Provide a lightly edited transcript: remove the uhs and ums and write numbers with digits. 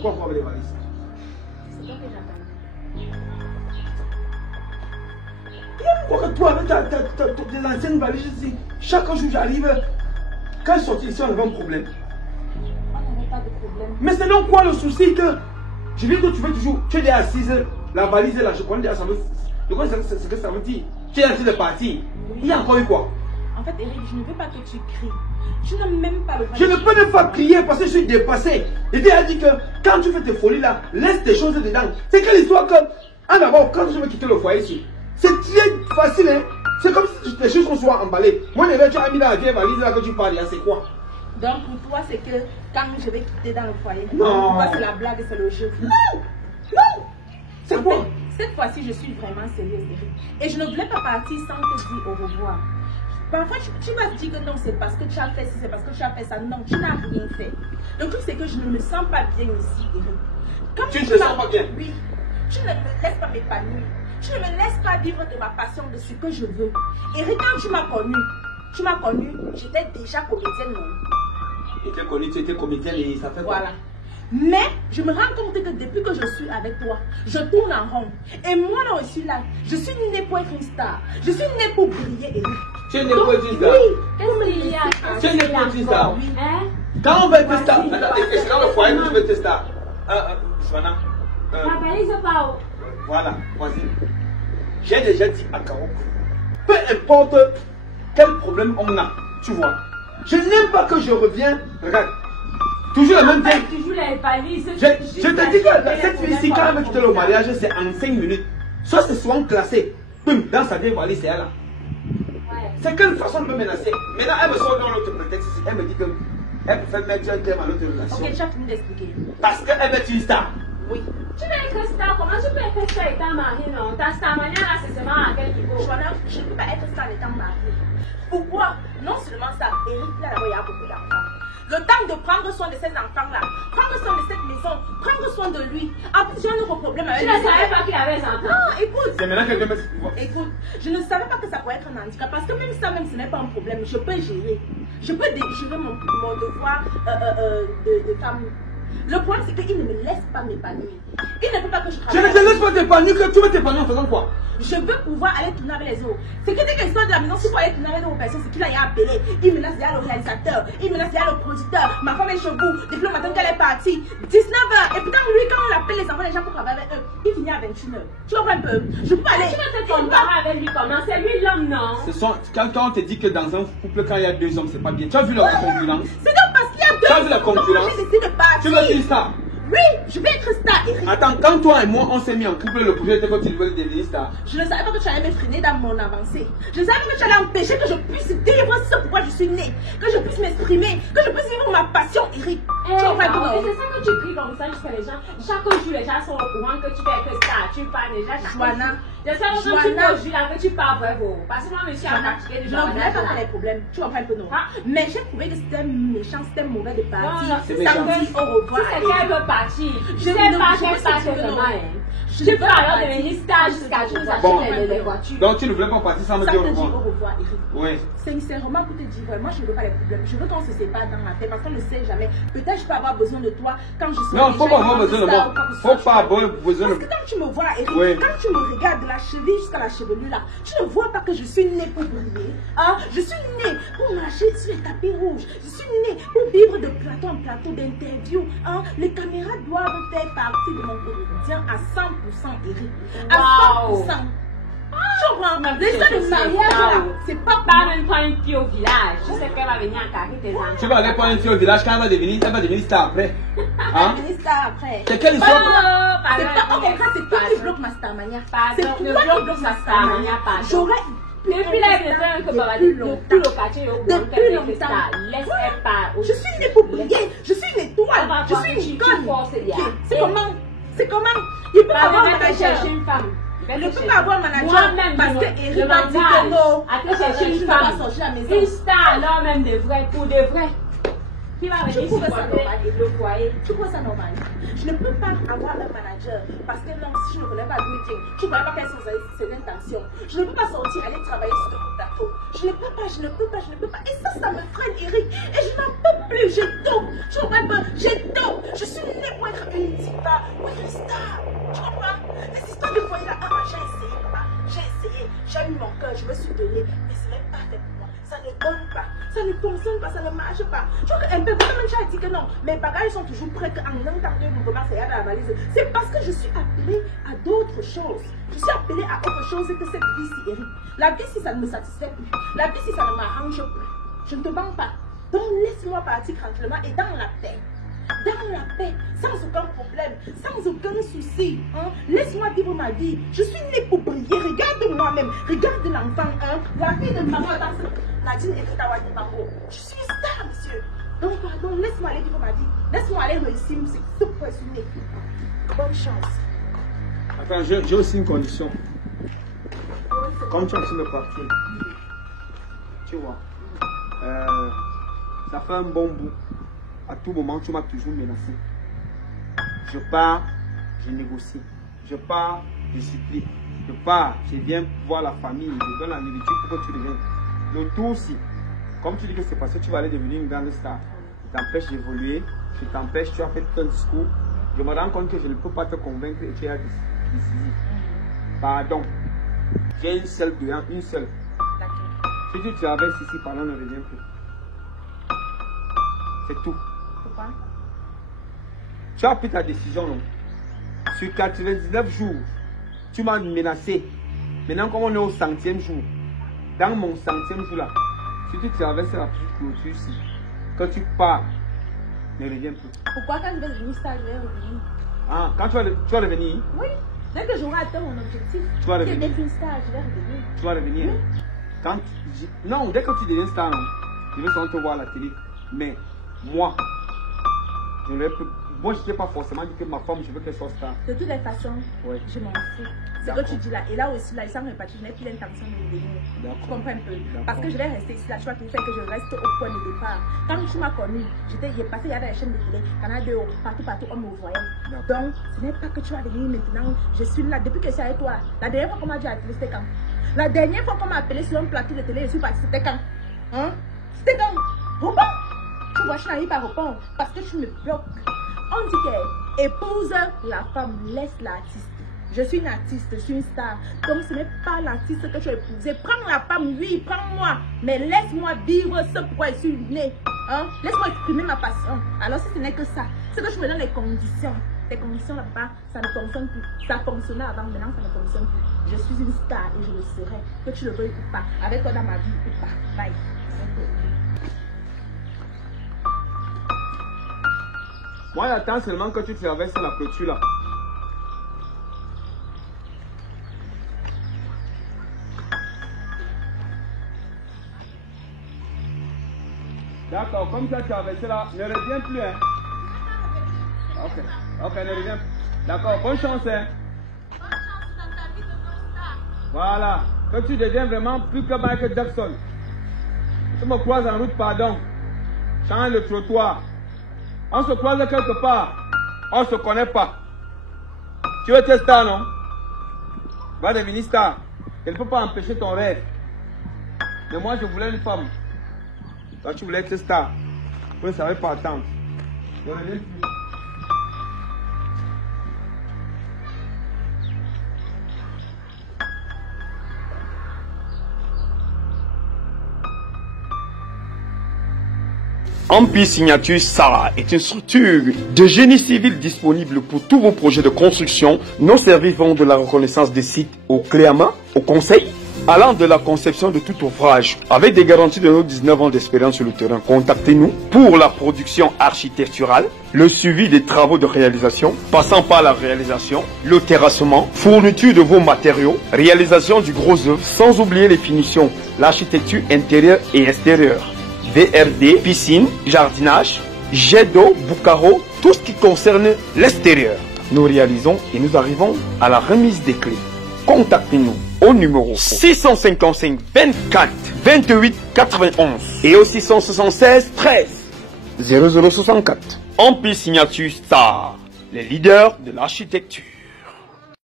C'est quoi encore avec les valises? C'est toi que j'attends. Pourquoi que toi, avec tes anciennes valises ici, chaque jour j'arrive, quand je sortis ici, on avait un problème. On n'avait pas de problème. Mais c'est donc quoi le souci que je dis que tu veux toujours, tu es déjà assise, la valise est là, je connais déjà ça veut, je connais ce que ça veut dire. Tu es en train de partir. Il y a encore eu quoi? En fait, Eric, je ne veux pas que tu cries. Tu n'as même pas le droit. Je ne peux même pas crier parce que je suis dépassé. Il a dit que quand tu fais tes folies là, laisse tes choses dedans. C'est quelle histoire que, en d'abord, quand je veux quitter le foyer ici, c'est très facile, hein. C'est comme si les choses soient emballées. Moi, tu as mis dans la vieille valise là que tu parles, c'est quoi? Donc pour toi, c'est que quand je vais quitter dans le foyer, non. Pour toi, c'est la blague, c'est le jeu. Non, non. C'est quoi? Cette fois-ci, je suis vraiment sérieuse, Eric. Et je ne voulais pas partir sans te dire au revoir. Parfois, tu vas te dire que non, c'est parce que tu as fait ci, c'est parce que tu as fait ça. Non, tu n'as rien fait. Le truc, c'est que je ne me sens pas bien ici, Eric. Comme tu ne te sens pas bien? Oui. Tu ne me laisses pas m'épanouir. Tu ne me laisses pas vivre de ma passion, de ce que je veux. Eric, quand tu m'as connue, j'étais déjà comédienne, non? Tu étais connue, tu étais comédienne et ça fait quoi? Voilà. Mais je me rends compte que depuis que je suis avec toi, je tourne en rond. Et moi là aussi là, je suis née pour être une star. Je suis née pour briller, Eric. Tu es née pour être une star? Oui. Qu'est-ce qu'il y a? Tu es née pour être une star? Oui. Hein? Quand on va être star, et c'est dans le foyer que tu veux être star. Joanna. La valise pas où? Voilà, vas-y. J'ai déjà dit à Caro, peu importe quel problème on a, tu vois. Je n'aime pas que je reviens, regarde. Toujours la même thème. Toujours les valises. Je te dis que cette fille-ci, quand elle va quitter le mariage, c'est en 5 minutes. Soit c'est souvent classé, boum, dans sa vieille valise, c'est elle là. C'est quelle façon de me menacer? Maintenant, elle me sort dans l'autre prétexte. Elle me dit qu'elle préfère mettre un terme à notre relation. Ok, tu as fini d'expliquer. Parce qu'elle va être une star. Oui. Tu veux être star? Comment tu peux être star étant marié, non? Ta star manière là, c'est seulement à quel niveau? Joanna, je ne peux pas être star étant mariée. Pourquoi? Non seulement ça, Eric, là, il y a beaucoup d'enfants. Le temps de prendre soin de ces enfants-là, prendre soin de cette maison, prendre soin de lui. En plus, j'ai un autre problème avec lui. Tu ne savais pas qu'il avait des enfants? Non, écoute. C'est maintenant quelqu'un me... Écoute, je ne savais pas que ça pourrait être un handicap. Parce que même ça, même ce n'est pas un problème. Je peux gérer. Je peux gérer mon devoir de femme. Le problème, c'est qu'il ne me laisse pas m'épanouir. Il ne peut pas que je travaille. Je ne te laisse pas t'épanouir, que tu veux t'épanouir en faisant quoi? Je veux pouvoir aller tourner avec les autres. C'est que dès qu'il sort de la maison, si pour aller tourner avec d'autres personnes, c'est qu'il a appelé. Il menace déjà le réalisateur, il menace déjà le producteur. Ma femme est chez vous, depuis le matin qu'elle est partie. 19h. Et pourtant, lui, quand on appelle les enfants, les gens pour travailler avec eux, il finit à 21h. Tu comprends un peu? Je peux aller. Tu veux te comparer avec lui comment? C'est lui l'homme, non? Quand on te dit que dans un couple, quand il y a 2 hommes, c'est pas bien. Tu as vu la concurrence? C'est donc parce qu'il y a 2 hommes. Tu as vu la concurrence? J'ai décidé de partir. Tu veux dire ça? Oui, je vais être star, Eric. Attends, quand toi et moi on s'est mis en couple, le projet était quand tu veux devenir star. Je ne savais pas que tu allais me freiner dans mon avancée. Je ne savais pas que tu allais empêcher que je puisse vivre ce pourquoi je suis née. Que je puisse m'exprimer. Que je puisse vivre ma passion, Eric. Tu comprends? C'est ça que tu cries comme ça jusqu'à les gens. Chaque jour, les gens sont au courant que tu fais que star. Tu parles déjà. Joanna. J'espère que tu peux là que tu parles vrai. Parce que moi, monsieur, à fatigué je ne voulais pas faire les problèmes. Tu comprends un peu, non? Mais j'ai trouvé que c'était méchant, c'était mauvais de partir. C'est méchant. Au revoir. Si c'est qu'elle veut partir, je sais pas qu'elle part seulement. Je peux alors devenir star jusqu'à ce que j'achète les voitures. Donc tu ne voulais pas partir sans me dire au revoir? Au revoir, Eric. Oui. Sincèrement, pour te dire, moi je ne veux pas les problèmes. Je veux qu'on se sépare dans la tête parce qu'on ne sait jamais. Peut-être je peux avoir besoin de toi quand je suis. Non, il ne faut pas avoir besoin de moi. Il ne faut pas avoir besoin de moi. Parce que quand tu me vois, Eric, quand tu me regardes de la cheville jusqu'à la chevelure là, tu ne vois pas que je suis née pour briller. Hein? Je suis née pour marcher sur les tapis rouges. Je suis née pour vivre de plateau en plateau d'interviews. Hein? Les caméras doivent faire partie de mon quotidien à 100%, Eric. À 100%. Tu comprends? L'histoire de mariage là, c'est pas même pas une fille au village. Je sais qu'elle va venir encarrer tes enfants. Tu vas aller prendre une fille au village quand elle va devenir star après. Hein? Star après. C'est quelle histoire? C'est pas au contraire, c'est toi qui bloques ma starmania. C'est toi qui bloques ma starmania. J'aurais. Depuis là, il que depuis longtemps. Laisse-elle pas. Je suis née pour briller. Je suis une étoile. Je suis une icône. C'est comment? C'est comment? Il peut avoir un manager. Une femme. Je ne peux pas avoir un manager parce que Eric m'a dit que non. À te chercher une femme. Une star alors même de vrai, pour de vrai. Qui va venir trouves ça supporter normal? le foyer? Tu trouves ça normal? Je ne peux pas avoir un manager parce que non, si je ne connais pas Louis, je ne connais pas quelles sont ses intentions. Je ne peux pas sortir, aller travailler sur le plateau. Je ne peux pas, je ne peux pas, je ne peux pas. Et ça me freine, Eric. Et je n'en peux plus. Je tombe. Tu comprends pas? Je tombe. Je suis née pour être une diva, pour être une star. Tu comprends? Les histoires de foyer là, j'ai essayé, papa. J'ai essayé. J'ai mis mon cœur, je me suis donné. Mais ce n'est pas fait pour moi. Ça ne donne pas. Ça ne fonctionne pas, ça ne marche pas. Tu vois qu'un peu, comme tu as dit que non, mes bagages sont toujours prêts qu'en un temps de mon repas, c'est à la valise. C'est parce que je suis appelée à d'autres choses. Je suis appelée à autre chose que cette vie-ci, Eric. La vie, si ça ne me satisfait plus, la vie, si ça ne m'arrange plus, je ne te mens pas. Donc, laisse-moi partir tranquillement et dans la paix. Dans la paix, sans aucun problème, sans aucun souci. Hein? Laisse-moi vivre ma vie. Je suis née pour briller. Regarde moi-même. Regarde l'enfant. Hein? La fille de maman, Nadine et Tawadi Bango. Je suis une star, monsieur. Donc, pardon, laisse-moi aller vivre ma vie. Laisse-moi aller réussir. C'est tout pour être née. Bonne chance. Attends, j'ai aussi une condition. Quand tu es en train de partir, tu vois, ça fait un bon bout. À tout moment, tu m'as toujours menacé. Je pars, je négocie. Je pars, je supplie. Je pars, je viens voir la famille. Je donne la nourriture pour que tu reviennes. Le tout aussi, comme tu dis que c'est parce que tu vas aller devenir une grande star, je t'empêche d'évoluer, je t'empêche, tu as fait tout un discours. Je me rends compte que je ne peux pas te convaincre et tu es décisif. Pardon. J'ai une seule cliente, une seule. Si tu traverses ici, pardon, ne reviens plus. C'est tout. Pourquoi? Tu as pris ta décision, non? Sur 99 jours, tu m'as menacé. Maintenant, comme on est au 100e jour, dans mon 100e jour là, si tu traverses la petite clôture ici, quand tu pars, ne reviens plus. Pourquoi quand je vais devenir star, je vais revenir? Ah, quand tu vas revenir? Oui. Dès que j'aurai atteint mon objectif, tu vas revenir. D'être une star, je vais revenir. Tu vas revenir. Oui. Quand non, dès que tu deviens star, non, je vais seulement te voir à la télé. Mais moi, je ne sais pas forcément dire que ma femme, je veux qu'elle soit star. De toutes les façons, oui. Je m'en fous. C'est ce que tu dis là. Et là aussi, là, ils s'en repartent. Je n'ai plus l'intention de revenir. Tu comprends un peu? Parce que je vais rester ici là. Tu vas tout faire que je reste au point de départ. Quand tu m'as connu, j'ai passé, il y avait des chaînes de télé, Canal 2, partout, on me voyait. Donc, ce n'est pas que tu vas venir maintenant. Je suis là depuis que je suis avec toi. La dernière fois qu'on m'a dit à la télé, c'était quand? La dernière fois qu'on m'a appelé sur un plateau de télé, je suis partie, c'était quand? Hein? C'était quand? Réponds! Tu vois, je n'arrive pas à répondre parce que tu me bloques. On dit que épouse la femme, laisse l'artiste. Je suis une artiste, je suis une star. Donc ce n'est pas l'artiste que tu as épousé. Prends la femme, oui, prends-moi. Mais laisse-moi vivre ce pourquoi je suis née. Hein? Laisse-moi exprimer ma passion. Alors si ce n'est que ça, c'est que je me donne les conditions. Les conditions là-bas, ça ne fonctionne plus. Ça fonctionnait avant, maintenant ça ne fonctionne plus. Je suis une star et je le serai. Que tu le veuilles ou pas. Avec toi dans ma vie ou pas. Bye. Moi, j'attends seulement que tu traverses la clôture là. D'accord, comme tu as traversé là, ne reviens plus, hein. Ok, ne reviens plus. D'accord, bonne chance, hein. Bonne chance dans ta vie de non-star. Voilà, que tu deviens vraiment plus que Michael Jackson. Tu me croises en route, pardon. Change le trottoir. On se croise quelque part. On ne se connaît pas. Tu veux être star, non? Va devenir star. Elle ne peut pas empêcher ton rêve. Mais moi, je voulais une femme. Toi, tu voulais être star. Vous ne savez pas attendre. Je reviens plus. Empire Signature Sarah est une structure de génie civil disponible pour tous vos projets de construction. Nos services vont de la reconnaissance des sites au clé à main, au conseil, allant de la conception de tout ouvrage. Avec des garanties de nos 19 ans d'expérience sur le terrain, contactez-nous pour la production architecturale, le suivi des travaux de réalisation, passant par la réalisation, le terrassement, fourniture de vos matériaux, réalisation du gros œuvre, sans oublier les finitions, l'architecture intérieure et extérieure. VRD, piscine, jardinage, jet d'eau, boucaro, tout ce qui concerne l'extérieur. Nous réalisons et nous arrivons à la remise des clés. Contactez-nous au numéro 655 24 28 91 et au 676 13 0064. Empire Signature Star, les leaders de l'architecture.